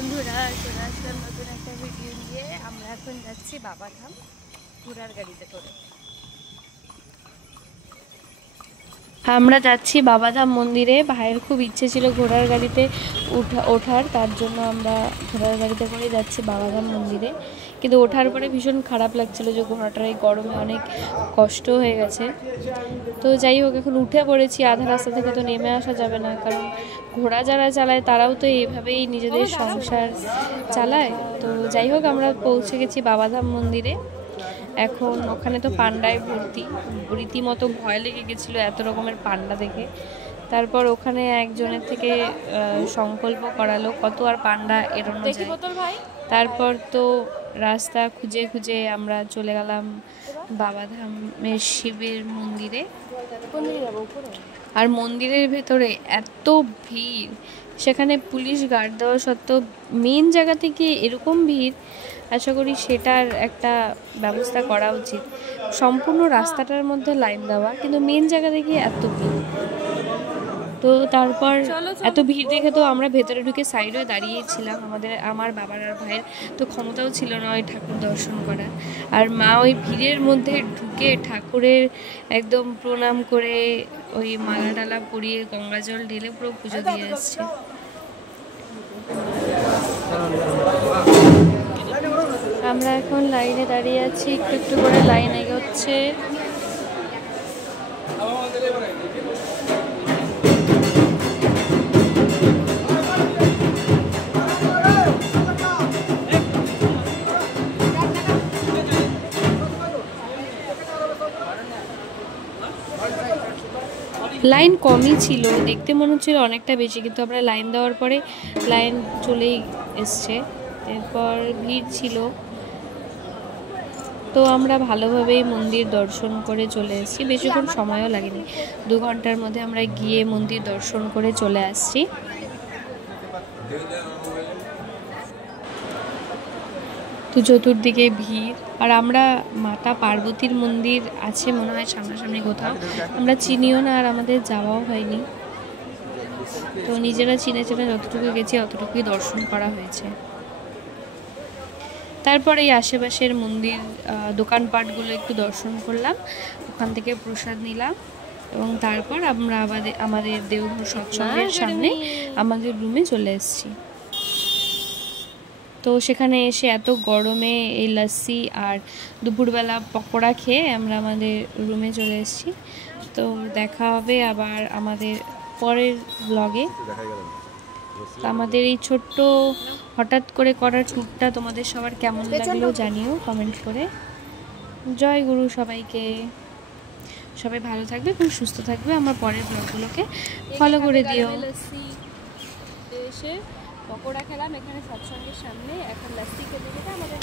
বন্ধুরা, চলে আসলাম নতুন একটা ভিডিও নিয়ে। আমরা এখন যাচ্ছি বাবাধাম ঘোড়ার গাড়িতে করে। আমরা যাচ্ছি বাবাধাম মন্দিরে। ভাইয়ের খুব ইচ্ছে ছিল ঘোড়ার গাড়িতে ওঠার, তার জন্য আমরা ঘোড়ার গাড়িতে করে যাচ্ছি বাবাধাম মন্দিরে। কিন্তু ওঠার পরে ভীষণ খারাপ লাগছিল যে ঘোড়াটার এই গরমে অনেক কষ্ট হয়ে গেছে। তো যাই হোক, এখন উঠে পড়েছি। আধা রাস্তা থেকে তো নেমে আসা যাবে না, কারণ ঘোড়া যারা চালায় তারাও তো এইভাবেই নিজেদের সংসার চালায়। তো যাই হোক, আমরা পৌঁছে গেছি বাবাধাম মন্দিরে। এখন ওখানে তো পান্ডায় ভর্তি, রীতিমতো ভয় লেগে গেছিলো এত রকমের পান্ডা দেখে। তারপর ওখানে একজনের থেকে সংকল্প করালো কত আর পান্ডা এড়ানো যায়। তারপর তো রাস্তা খুঁজে খুঁজে আমরা চলে গেলাম বাবাধামের শিবের মন্দিরে। আর মন্দিরের ভেতরে এত ভিড়, সেখানে পুলিশ গার্ড দেওয়া সত্ত্বেও মেন জায়গা থেকে এরকম ভিড়। আশা করি সেটার একটা ব্যবস্থা করা উচিত। সম্পূর্ণ রাস্তাটার মধ্যে লাইন দেওয়া, কিন্তু মেন জায়গা থেকে এত ভিড়। তো তারপর এত ভিড় দেখে তো আমরা ভেতরে ঢুকে সাইড হয়ে দাঁড়িয়েছিলাম। আমার বাবার আর ভাইয়ের তো ক্ষমতাও ছিল না ওই ঠাকুর দর্শন করার। আর মা ওই ভিড়ের মধ্যে ঢুকে ঠাকুরের একদম প্রণাম করে ওই মালা টালা পরিয়ে গঙ্গা জল ঢেলে পুরো পুজো দিয়ে আসছে। আমরা এখন লাইনে দাঁড়িয়ে আছি, একটু একটু করে লাইন এগোচ্ছে। লাইন কমই ছিল, দেখতে মনে হচ্ছিল অনেকটা বেশি, কিন্তু আমরা লাইন দেওয়ার পরে লাইন চলেই এসছে। এরপর ভিড় ছিল, তো আমরা ভালোভাবেই মন্দির দর্শন করে চলে এসেছি। বেশিক্ষণ সময়ও লাগেনি, 2 ঘন্টার মধ্যে আমরা গিয়ে মন্দির দর্শন করে চলে আসছি। তো চতুর্দিকে ভিড়। আর আমরা মাতা পার্বতীর মন্দির আছে মনে হয় সামনাসামনি কোথাও, আমরা চিনিও না আর আমাদের যাওয়াও হয়নি। তো নিজেরা চিনে চিনে যতটুকু গেছি অতটুকুই দর্শন করা হয়েছে। তারপর এই আশেপাশের মন্দির দোকানপাটগুলো একটু দর্শন করলাম, ওখান থেকে প্রসাদ নিলাম এবং তারপর আমরা আমাদের দেওঘর সৎসঙ্গের সামনে আমাদের রুমে চলে এসেছি। তো সেখানে এসে এত গরমে এই লস্যি আর দুপুরবেলা পকোড়া খেয়ে আমরা আমাদের রুমে চলে এসেছি। তো দেখা হবে আবার আমাদের পরের ব্লগে। আমাদের এই ছোট্ট হঠাৎ করে করা ট্যুরটা তোমাদের সবার কেমন লাগলো জানিও কমেন্ট করে। জয় গুরু সবাইকে, সবাই ভালো থাকবে এবং সুস্থ থাকবে। আমার পরের ব্লগগুলোকে ফলো করে দিও। এসে পকোড়া খেলাম এখানে সৎসঙ্গের সামনে, এখন লস্যি খেতে খেতে আমাদের